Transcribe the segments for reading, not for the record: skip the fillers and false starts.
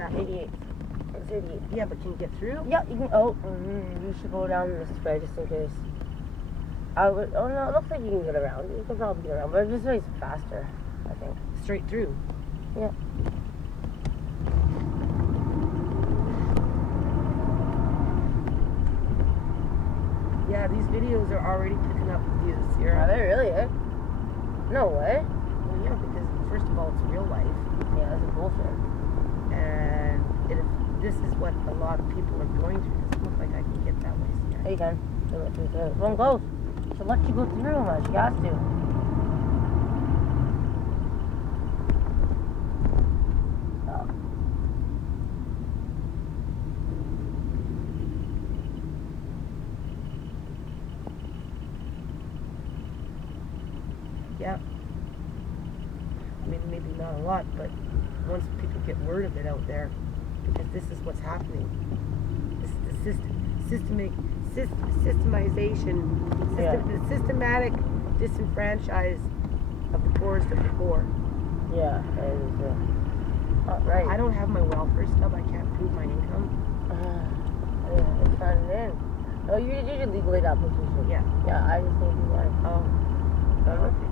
that? 88. It's 88. Yeah, but can you get through? Yeah, you can. Oh, you should go down this way just in case. I would. Oh no, it looks like you can get around. You can probably get around, but this way's faster, I think. Straight through. Yeah. Yeah, these videos are already picking up views here. Are they really? Eh? No way. Well, yeah, because first of all, it's real life. Yeah, that's bullshit. And this is what a lot of people are going through. It doesn't look like I can get that way. Yeah, you can. One goes. She'll let you go through, man. She has to. Yeah. I mean, maybe not a lot, but once people get word of it out there, because this is what's happening. This is the systematic disenfranchise of the poorest of the poor. Yeah, that is right. I don't have my welfare stub. I can't prove my income. Yeah, it's fine then. No, you did your legal aid application. Yeah. Yeah, I just need to do mine. Oh. Okay.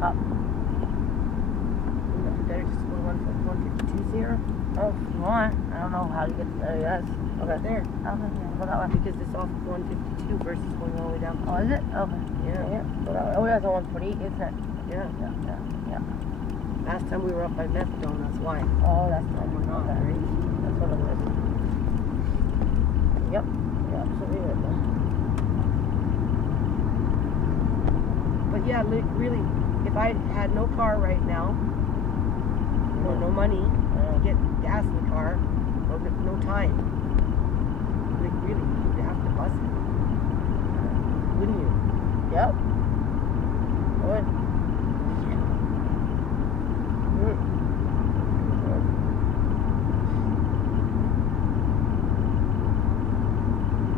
Up. You better just go 152 here. Oh, if you want. I don't know how to get there. Yes. Okay. There. Okay, yeah, go that way. Because it's off 152 versus going all the way down. Oh, is it? Okay. Yeah. Go that way. Oh, yeah, it's on 148, isn't it? Yeah. Last time we were up by methadone, that's why. Oh, that's Oh my God, okay. right? That's what it is. Yep. Yeah, absolutely right there. But yeah, really, if I had no car right now, or no money to get gas in the car, or no time, like really, you'd have to bus it. Wouldn't you? Yep. Would.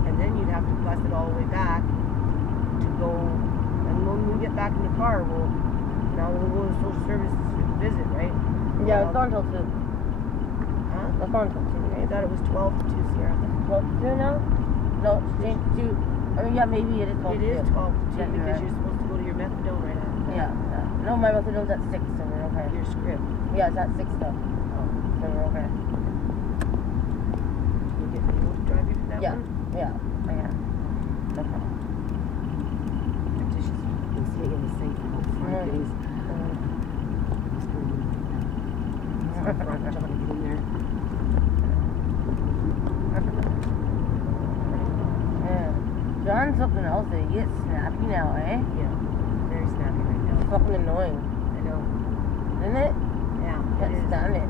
And then you'd have to bus it all the way back to go. And when we get back in the car, now we'll go to social services for the visit, right? Yeah, it's gone until 2. Huh? It's gone until 2, I right? thought it was 12 to 2, Sierra. 12 to 2 now? No, it's changed to 2. I mean, yeah, maybe it is 12 It to 2. is 12 to 2 Yeah, because right. you're supposed to go to your methadone right after. Yeah. No, my methadone's at 6, so we're okay. Your script. Yeah, it's at 6 though. Oh. So we're okay. You get me to drive you for that Yeah. one? Yeah. Okay. Okay. The dishes been sitting in the sink for about 5 days. Sorry for John to get in there. Yeah. John's something else. He gets snappy now, eh? Yeah, very snappy right now. It's fucking annoying. I know. Isn't it? Yeah, Can't it is. stand it.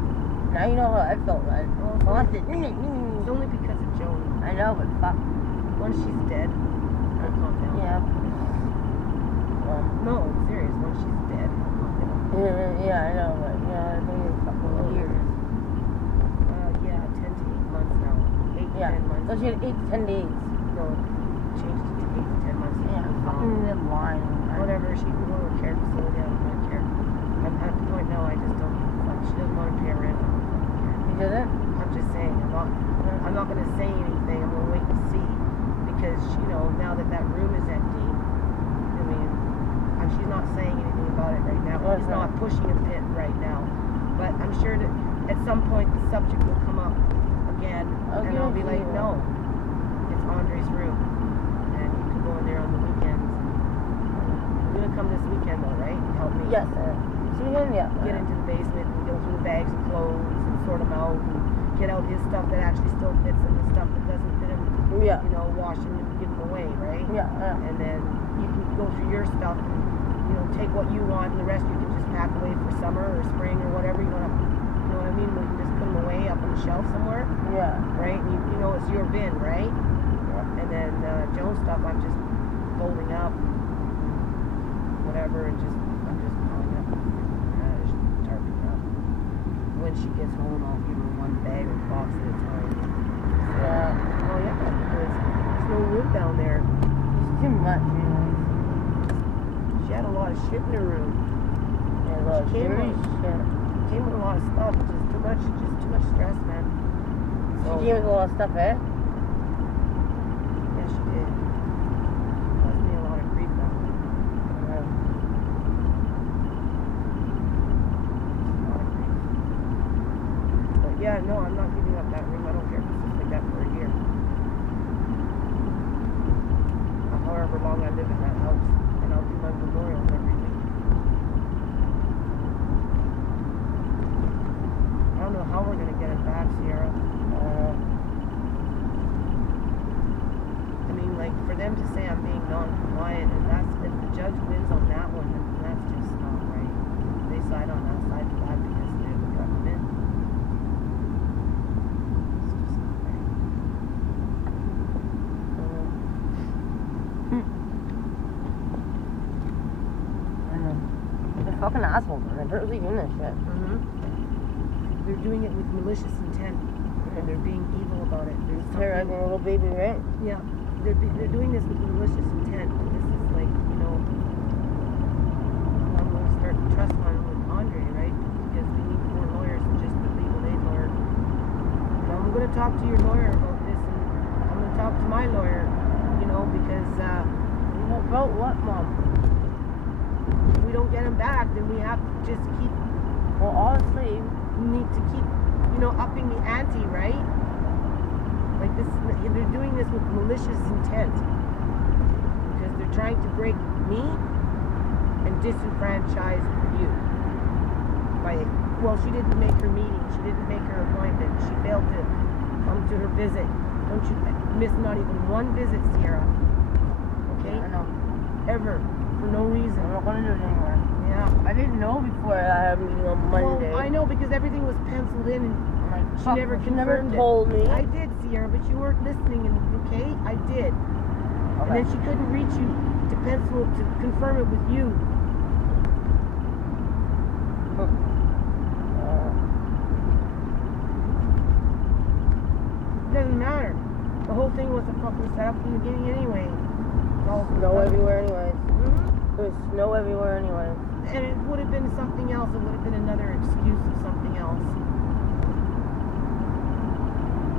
Now you know how I felt, man. Constant. It's only because of Joan. I know, but fuck. Once she's dead, I'll calm down. Yeah. No, I'm serious. Once she's dead, I'll calm down. Yeah, I know, but I think it's fucking years. Yeah, 10 to 8 months now. 8 to 10 months. So she had 8 to 10 days. No, changed it to 8 to 10 months. Yeah, fucking the line. Whatever, she can go to a care facility. I don't really care. I'm at the point now I just don't like. She doesn't want to pay rent. I don't fucking care. You didn't? I'm just saying. I'm not going to say anything. I'm going to wait and see because now that that room is empty. I mean, she's not saying anything about it right now. She's not pushing a bit right now. But I'm sure that at some point the subject will come up again, and I'll be like, no, it's Andre's room, and you can go in there on the weekends. You're gonna come this weekend though, right? Help me. Yes. So yeah. Get into the basement and go through the bags of clothes and sort them out and get out his stuff that actually still fits and the stuff that doesn't fit him. Yeah. Wash them and give them away, right? Yeah. And then you can go through your stuff and take what you want and the rest you can just pack away for summer or spring or whatever you want to. You know what I mean? We can just put them away up on the shelf somewhere. Yeah. Right? And you know it's your bin, right? Yeah. And then Joan's stuff I'm just folding up, whatever, and I'm just piling up. Tarp. when she gets home, I'll give her one bag or box at a time. Yeah. Oh yeah, because there's no room down there. It's too much, anyways. She had a lot of shit in her room. Yeah, a lot of She came dirty with- shit. Came with a lot of stuff. Just too much stress, man. So, She gave us a lot of stuff, eh? yeah, she did. Caused me a lot of grief that way. Yeah. A lot of grief. But yeah, no, I'm not giving up that room. I don't care if it's just like that for a year. However long I live in that house, and I'll do my memorials every week. I don't know how we're gonna get it back, Sierra. I mean, like, for them to say I'm being non-compliant, and if the judge wins on that one, then that's just not right. They side on that side of that because they're the government. It's just not right. I know. They're fucking assholes, man. They're really doing this shit. They're doing it with malicious intent, and they're being evil about it. There's Terrorizing a little baby, right? Yeah, they're doing this with malicious intent. This is like, you know, I'm going to start trust fund with Andre, right? Because we need more lawyers than just the legal aid lawyer. And I'm going to talk to your lawyer about this, and I'm going to talk to my lawyer, you know, because About what, Mom? if we don't get him back, then we have to just keep, Well, honestly, need to keep, you know, upping the ante, right? Like this, they're doing this with malicious intent because they're trying to break me and disenfranchise you. Well, she didn't make her meeting. She didn't make her appointment. She failed to come to her visit. Don't you miss not even one visit, Sierra? Okay? I know. Ever. For no reason. I'm not gonna do it anymore. Yeah. I didn't know before I had a meeting on Monday. Well, I know because everything was penciled in and I'm like, she fuck, never she never confirmed told it. me. I did, Sierra, but you weren't listening, and okay? I did. And Okay. then she couldn't reach you to pencil to confirm it with you. It doesn't matter. The whole thing was a fucking setup from the beginning anyway. Snow everywhere anyways. Mm-hmm. There's snow everywhere anyways. And it would have been something else. It would have been another excuse of something else.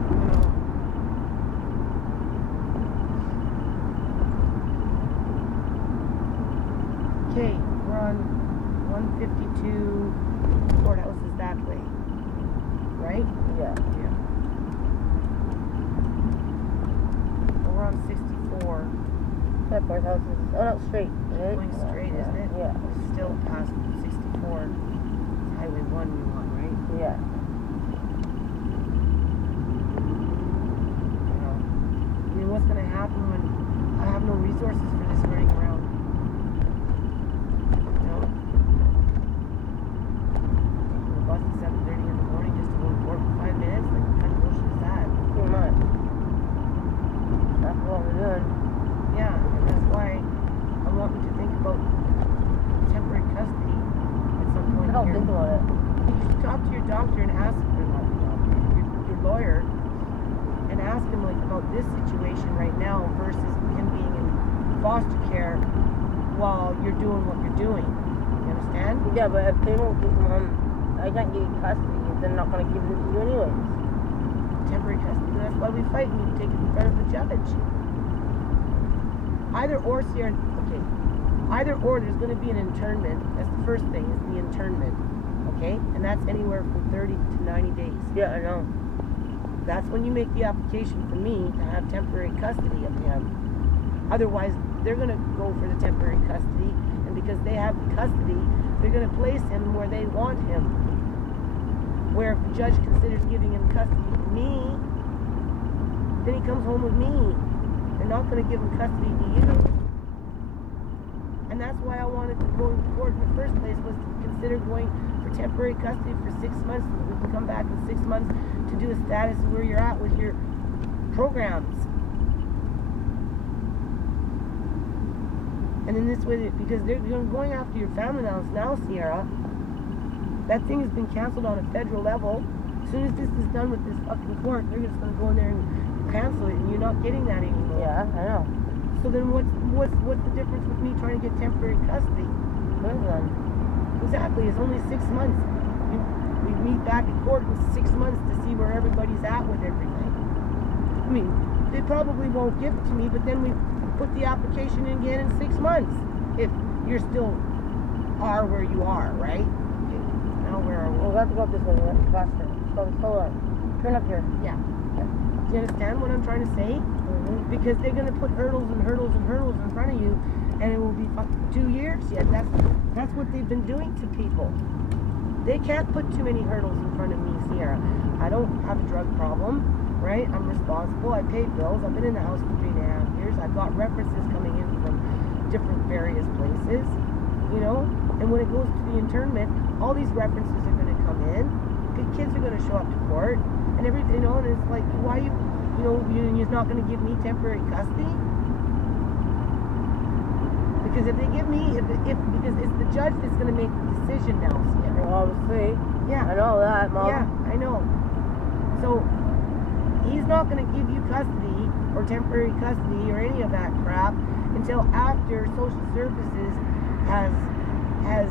You know. Okay, we're on 152. Courthouse is that way, right? Yeah. Yeah. Well, we're on 64. That courthouse is no, straight. Right? Going straight, isn't it? Yeah. It's still past 64. It's Highway 1 we want, right? Yeah. You know. I mean, what's going to happen when I have no resources for this running around? You know? Taking the bus at 7:30 in the morning just to go to court for 5 minutes? Like, what kind of bullshit is that? Pretty much. That's what we're doing. Yeah, and that's why I'm wanting to think about temporary custody at some point I don't here. think about it. You should talk to your doctor and ask, or not your doctor, your lawyer, and ask him like about this situation right now versus him being in foster care while you're doing what you're doing. You understand? Yeah, but if they don't give I can't give you custody, they're not gonna give it to you anyways. Temporary custody. That's why we fight and you take it in front of the judge. Either or, Sierra. Okay. Either or, there's going to be an internment. That's the first thing, is the internment. Okay? And that's anywhere from 30 to 90 days. Yeah, I know. That's when you make the application for me to have temporary custody of him. Otherwise, they're going to go for the temporary custody, and because they have the custody, they're going to place him where they want him. Where if the judge considers giving him custody to me, then he comes home with me. They're not going to give him custody to you. And that's why I wanted to go to court in the first place, was to consider going for temporary custody for 6 months, so that we can come back in 6 months to do a status of where you're at with your programs. And in this way, because they're going after your family now, Sierra. That thing has been canceled on a federal level. As soon as this is done with this fucking court, they're just gonna go in there and cancel it, and you're not getting that anymore. Yeah, I know. So then what's the difference with me trying to get temporary custody? Good one. Exactly, it's only 6 months. We meet back in court in 6 months to see where everybody's at with everything. I mean, they probably won't give it to me, but then we put the application in again in 6 months. If you're still are where you are, right? Okay, now where are we? We'll have to go up this way, faster. Go slower. Turn up here. Yeah. Do you understand what I'm trying to say? Mm-hmm. Because they're going to put hurdles and hurdles and hurdles in front of you, and it will be 2 years yet. That's what they've been doing to people. They can't put too many hurdles in front of me, Sierra. I don't have a drug problem, right? I'm responsible. I pay bills. I've been in the house for 3.5 years. I've got references coming in from different various places, you know? And when it goes to the internment, all these references are going to come in. The kids are going to show up to court, and everything, you know, and it's like, why you're not going to give me temporary custody? Because if they give me, because it's the judge that's going to make the decision now, Sierra. Obviously. Yeah. I know that, Mom. Yeah, I know. So, he's not going to give you custody or temporary custody or any of that crap until after social services has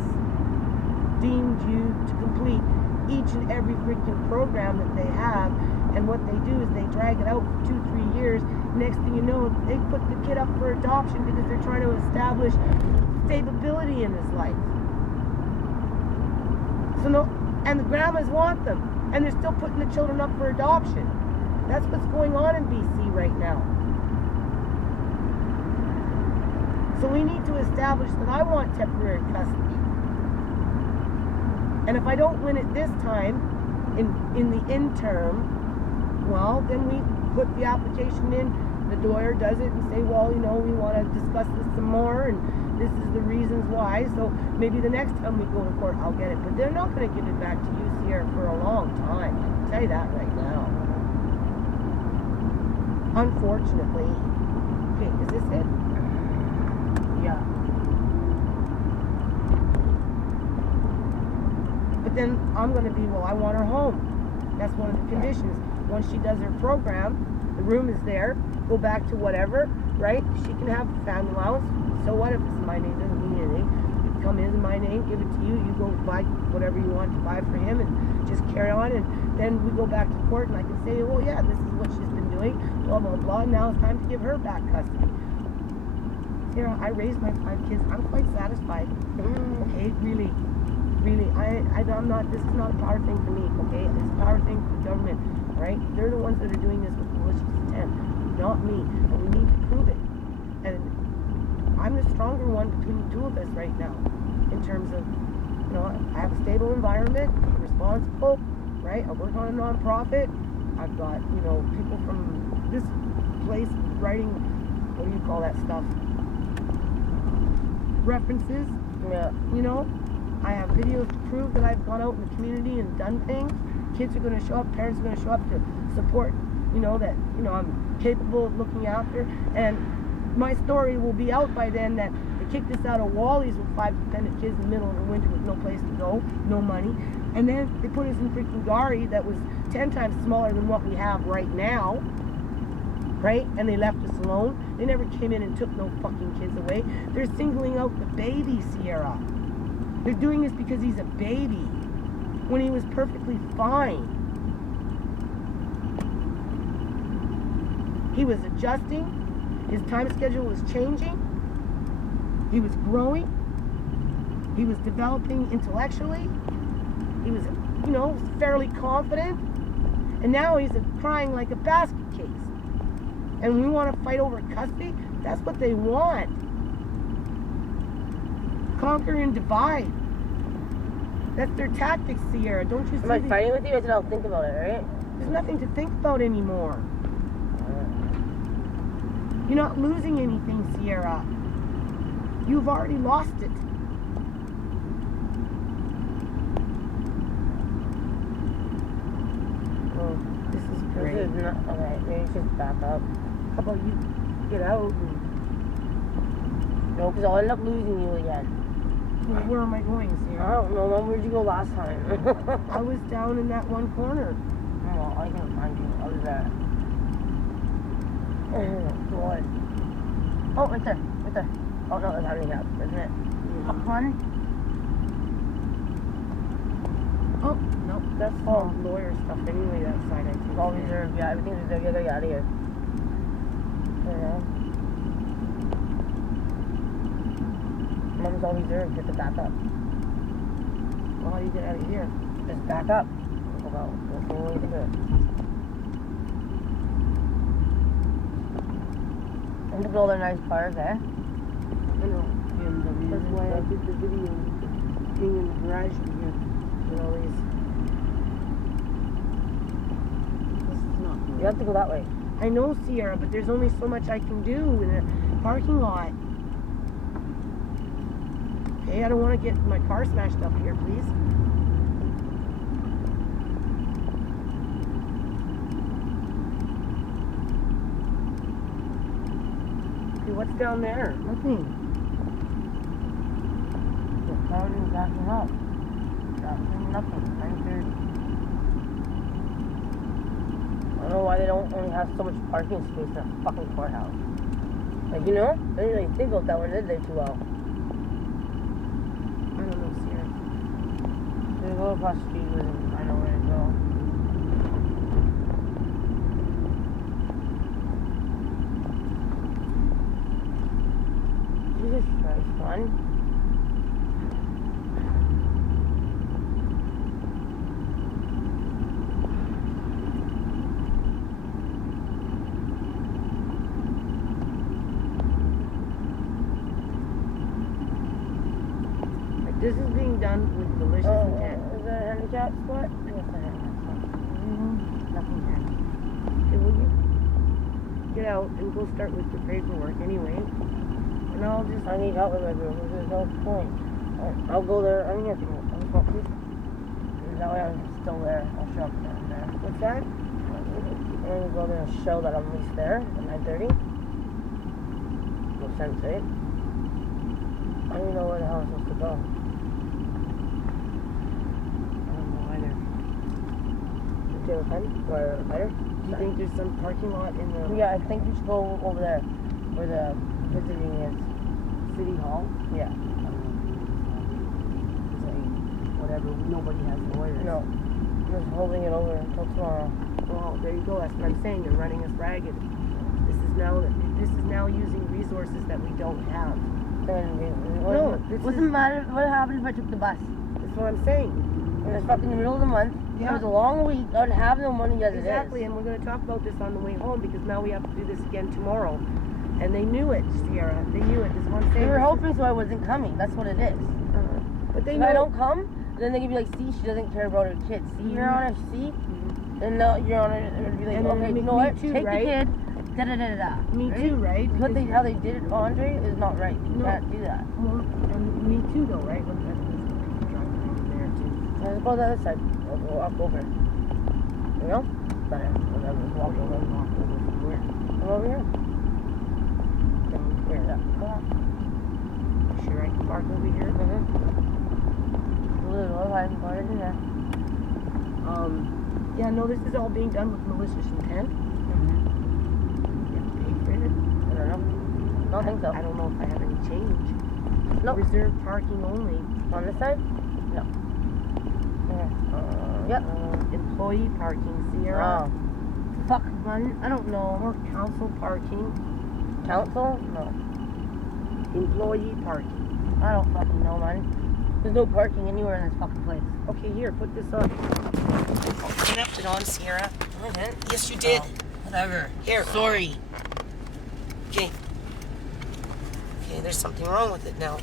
deemed you to complete each and every freaking program that they have. And what they do is they drag it out for 2-3 years. Next thing you know, they put the kid up for adoption because they're trying to establish stability in his life. So no, and the grandmas want them, and they're still putting the children up for adoption. That's what's going on in BC right now. So we need to establish that I want temporary custody. And if I don't win it this time, in the interim, well, then we put the application in, the lawyer does it and say, well, you know, we want to discuss this some more, and this is the reasons why, so maybe the next time we go to court, I'll get it. But they're not going to give it back to you, Sierra, for a long time. I can tell you that right now. Unfortunately. Okay, is this it? Yeah. But then I'm going to be, well, I want her home. That's one of the conditions. Once she does her program, the room is there, go back to whatever, right? She can have family allowance. So what if it's in my name? Doesn't mean anything. You come in my name, give it to you, you go buy whatever you want to buy for him and just carry on. And then we go back to court and I can say, well, yeah, this is what she's been doing, blah, blah, blah. Now it's time to give her back custody. Sarah, I raised my 5 kids. I'm quite satisfied. Okay, really. I'm not, this is not a power thing for me, okay? It's a power thing for the government, right? They're the ones that are doing this with malicious intent, not me. And we need to prove it. And I'm the stronger one between the two of us right now, in terms of, you know, I have a stable environment, I'm responsible, right? I work on a non-profit. I've got, you know, people from this place writing, what do you call that stuff? References. Yeah. You know? I have videos to prove that I've gone out in the community and done things. Kids are going to show up, parents are going to show up to support, you know, that, you know, I'm capable of looking after. And my story will be out by then that they kicked us out of Wally's with 5 dependent kids in the middle of the winter with no place to go, no money. And then they put us in freaking Gari that was 10 times smaller than what we have right now. Right? And they left us alone. They never came in and took no fucking kids away. They're singling out the baby, Sierra. They're doing this because he's a baby, when he was perfectly fine. He was adjusting. His time schedule was changing. He was growing. He was developing intellectually. He was, you know, fairly confident. And now he's crying like a basket case. And we want to fight over custody? That's what they want. Conquer and divide. That's their tactics, Sierra. Don't you see? Am I fighting with you? I said I'll think about it, right? There's nothing to think about anymore. You're not losing anything, Sierra. You've already lost it. Oh, this is great. This is not, okay, maybe just back up. How about you get out and... No, because I'll end up losing you again. Well, where am I going, I Sierra? don't know, Mom. Where'd you go last time? I was down in that one corner. Well, I can find you. I was there. What? Oh, right there. Right there. Oh, no, that's handicap, isn't it? Fuck, one. Oh, no, that's all lawyer stuff anyway, that side I think. It's all reserved. Yeah, everything's reserved. You gotta get out of here. Yeah. Mom's all reserved. Just to back up. Well, how do you get out of here? Just back up. Well, that's the only way to do it. And look at all their nice cars there. I know. That's why I did the video being in the garage again. You know, these. This is not good. You have to go that way. I know, Sierra, but there's only so much I can do in a parking lot. Okay, I don't want to get my car smashed up here, please. Okay, what's down there? Nothing. The car is backing up. Nothing. 9:30. I don't know why they don't only have so much parking space in a fucking courthouse. Like, you know? They didn't really think about that one, did they, too well? I don't know, Sierra. They go across the street with them. I know where to go. Jesus Christ, son. This is being done with malicious intent. Is that a handicap spot? Yes, a handicap spot. Nothing here. Okay, will you get out and go start with the paperwork anyway? And I'll just... I need help with my room. There's no point. I'll go there. I mean, I can go. That way I'm still there. I'll show up down there. What's that? I'm going to go there and show that I'm at least there at 9:30. No sense, right? I don't even know where the hell I'm supposed to go. Do you have a pen? Or a lighter? Do you think there's some parking lot in the... Yeah, I think we should go over there where the visiting is. City Hall? Yeah. Whatever, nobody has lawyers. No. I'm just holding it over until tomorrow. Well, there you go. That's what I'm saying. You're running us ragged. This is now using resources that we don't have. No, wasn't matter what happened if I took the bus. That's what I'm saying. And it's fucking the middle of the month. Yeah. It was a long week. I would have no money as Exactly, it is. and we're going to talk about this on the way home because now we have to do this again tomorrow. And they knew it, Sierra. They knew it. This one thing. They were hoping so I wasn't coming. That's what it is. But they If know. I don't come, then they can be like, see, she doesn't care about her kids. See, Your Honor, see? And no, Your Honor, it would be like, And then okay, me you know what? too, Take right? the kid. Da-da-da-da-da. Me too, right? What they, how they did it, Andre, is not right. You No. can't do that. Well, and me too, though, right? Look at these people driving over there, too. Let's go to the other side. We'll walk over. You know? Better. Whatever. Just walk over. Walk over from where? Come over here. Down here. Yeah. Go on. Sure, I can park over here. A little. I can put it in there. Yeah, no, this is all being done with malicious intent. You have to pay for it. I don't know. I don't think so. I don't know if I have any change. Nope. Reserved parking only. On this side? No. Yep. Employee parking, Sierra. Oh. Fuck, man. I don't know. Or council parking. Council? No. Employee parking. I don't fucking know, man. There's no parking anywhere in this fucking place. Okay, here, put this on. You left it on, Sierra. I didn't. Yes, you did. Oh, whatever. Here. Sorry. Okay. Okay, there's something wrong with it now.